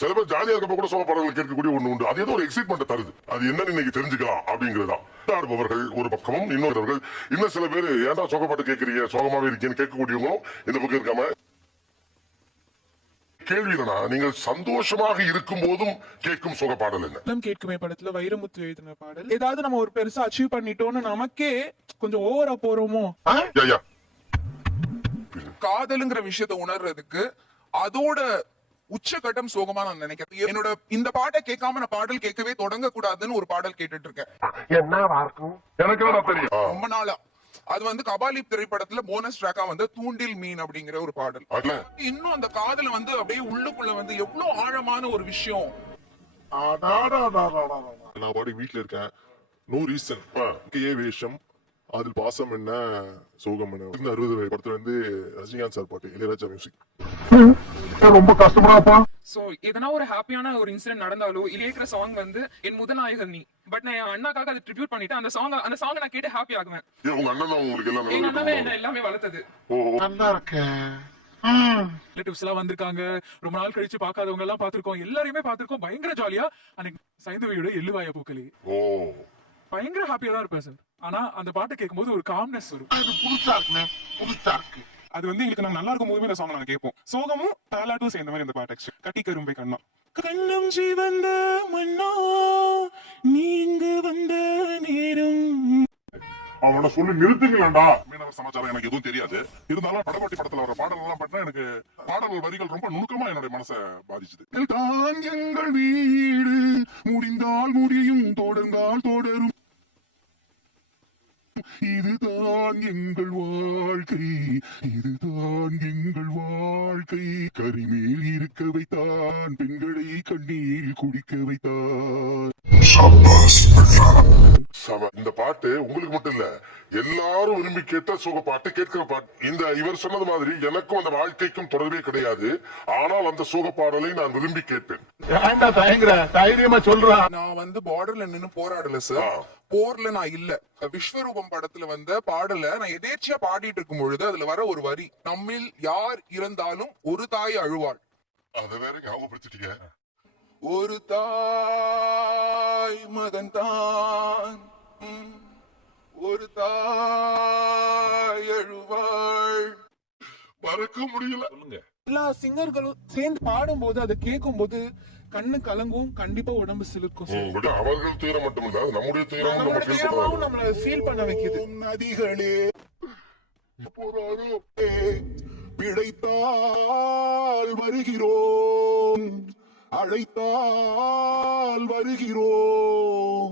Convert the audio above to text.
சில பேர் ஜாலியா இருக்கப்ப கூட சோக பாடல்கள் கேட்கக்கூடிய ஒண்ணு உண்டு. அது ஏதோ ஒரு எக்ஸைட்மெண்ட் தருது. அது என்னன்னு இன்னைக்கு தெரிஞ்சுக்கலாம் அப்படிங்கிறதா ஆடுபவர்கள் ஒரு பக்கமும் இன்னொருவர்கள் இன்னும் சில பேர் ஏன்டா சோக பாட்டு கேட்கறீங்க? சோகமாவே இருக்கேன்னு கேட்கக்கூடியவங்களும் இந்த பக்கம் இருக்காம. கேள்வி என்னன்னா நீங்கள் சந்தோஷமாக இருக்கும் போதும் கேட்கும் சோக பாடல் என்ன? கேட்குமே படத்துல வைரமுத்து எழுதின பாடல். ஏதாவது நம்ம ஒரு பெருசா அச்சீவ் பண்ணிட்டோம்னு நமக்கே கொஞ்சம் ஓவரா போறோமோ. காதலுங்கிற விஷயத்த உணர்றதுக்கு அதோட உச்சகட்டம் சோகமா நான் நினைக்கிறேன். என்னோட இந்த பாட்டை கேட்காம நான் பாடல் கேட்கவே தொடங்க கூடாதுன்னு ஒரு பாடல் கேட்டுட்டு இருக்கேன் எனக்கு ரொம்ப நாளா. அது வந்து கபாலி திரைப்படத்துல போனஸ் ட்ராக்கா வந்து தூண்டில் மீன் அப்படிங்கிற ஒரு பாடல். இன்னும் அந்த காதல வந்து அப்படியே உள்ளுக்குள்ள வந்து எவ்வளவு ஆழமான ஒரு விஷயம். நான் பாடி வீட்ல இருக்கேன். நோ ரீசன் ஏ வேஷம். அதில் பாசம் என்ன? சோகம் என்ன? அறுபது வயது படத்துல வந்து ரஜினிகாந்த் சார் பாட்டு இளையராஜா மியூசிக் சோ எதனா ஒரு ஹாப்பியான ஒரு இன்சிடென்ட் நடந்தாலோ இல்ல கேக்குற சாங் வந்து என் முதநாயகன் நீ. பட் நான் என் அண்ணாக்காக அதை ட்ரிபியூட் பண்ணிட்டு அந்த சாங் அந்த சாங் நான் கேட்டு ஹாப்பி ஆகுவேன். உங்க அண்ணன் தான் உங்களுக்கு எல்லாம் எங்க அண்ணாவே என்ன எல்லாமே வளர்த்தது. ஓ ஓ. ரிலேட்டிவ்ஸ் எல்லாம் வந்திருக்காங்க. ரொம்ப நாள் கழிச்சு பார்க்காதவங்க எல்லாம் பார்த்திருக்கோம். எல்லாரையுமே பார்த்திருக்கோம். பயங்கர ஜாலியா அன்னைக்கு சைந்தவியோட எள்ளுவாய பூக்களி. ஓ. பயங்கர ஹாப்பியா தான் இருப்பேன் சார் ஆனா அந்த பாட்டை கேட்கும்போது ஒரு காம்னஸ் வரும். அது வந்து எங்களுக்கு நாங்க நல்லா இருக்கும் போதுமே இந்த சாங் நாங்க கேட்போம். சோகமும் தாலாட்டும் சேர்ந்த மாதிரி இந்த பாட்டு கட்டி கரும்பை கண்ணா. கண்ணம் ஜீவந்த மண்ணா நீங்க வந்த நேரம். அவனை சொல்லி நிறுத்துங்களேன்டா. மீனவர் சமாச்சாரம் எனக்கு எதுவும் தெரியாது. இருந்தாலும் படபாட்டி படத்துல வர பாடல் எல்லாம் பார்த்தா எனக்கு பாடல் வரிகள் ரொம்ப நுணுக்கமா என்னுடைய மனசை பாதிச்சுது. தான் எங்கள் வீடு முடிந்தால் முடியும் தொடர்ந்தால் தொடரும். இதுதான் எங்கள் வாழ்க்கை. இதுதான் எங்கள் வாழ்க்கை. கரிமேல் இருக்க வைத்தான் பெண்களை கண்ணீர் குடிக்க வைத்தான். இந்த பாட்டு உங்களுக்கு மட்டும் இல்ல எல்லாரும் விரும்பி கேட்ட சுக பாட்டு கேட்கிற பாட்டு. இந்த இவர் சொன்னது மாதிரி எனக்கும் அந்த வாழ்க்கைக்கும் தொடர்பே கிடையாது. ஆனால் அந்த சுக பாடலை நான் விரும்பி கேட்பேன். நான் வந்து பார்டர்ல நின்னு போராடல சார். போர்ல நான் இல்ல. விஸ்வரூபம் படத்துல வந்த பாடல நான் எதேர்ச்சியா பாடிட்டு இருக்கும் பொழுது அதுல வர ஒரு வரி நம்மில் யார் இறந்தாலும் ஒரு தாய் அழுவாள். அதை வேற ஞாபகப்படுத்திட்டீங்க. ஒரு தாய் மகன் தான் ஒரு தாய் அழுவாள். மறக்க முடியல. எல்லா சிங்கர்களும் சேர்ந்து பாடும்போது அதை கேட்கும்போது கண்ணு கலங்கும். கண்டிப்பா உடம்பு சிலிர்க்கும் அவர்கள் துயரம் மட்டுமில்ல நம்முடைய துயரம் நம்மள ஃபீல் பண்ண வைக்குது. நதிகளே பிழைத்தால் வருகிறோம். அழைத்தால் வருகிறோம்.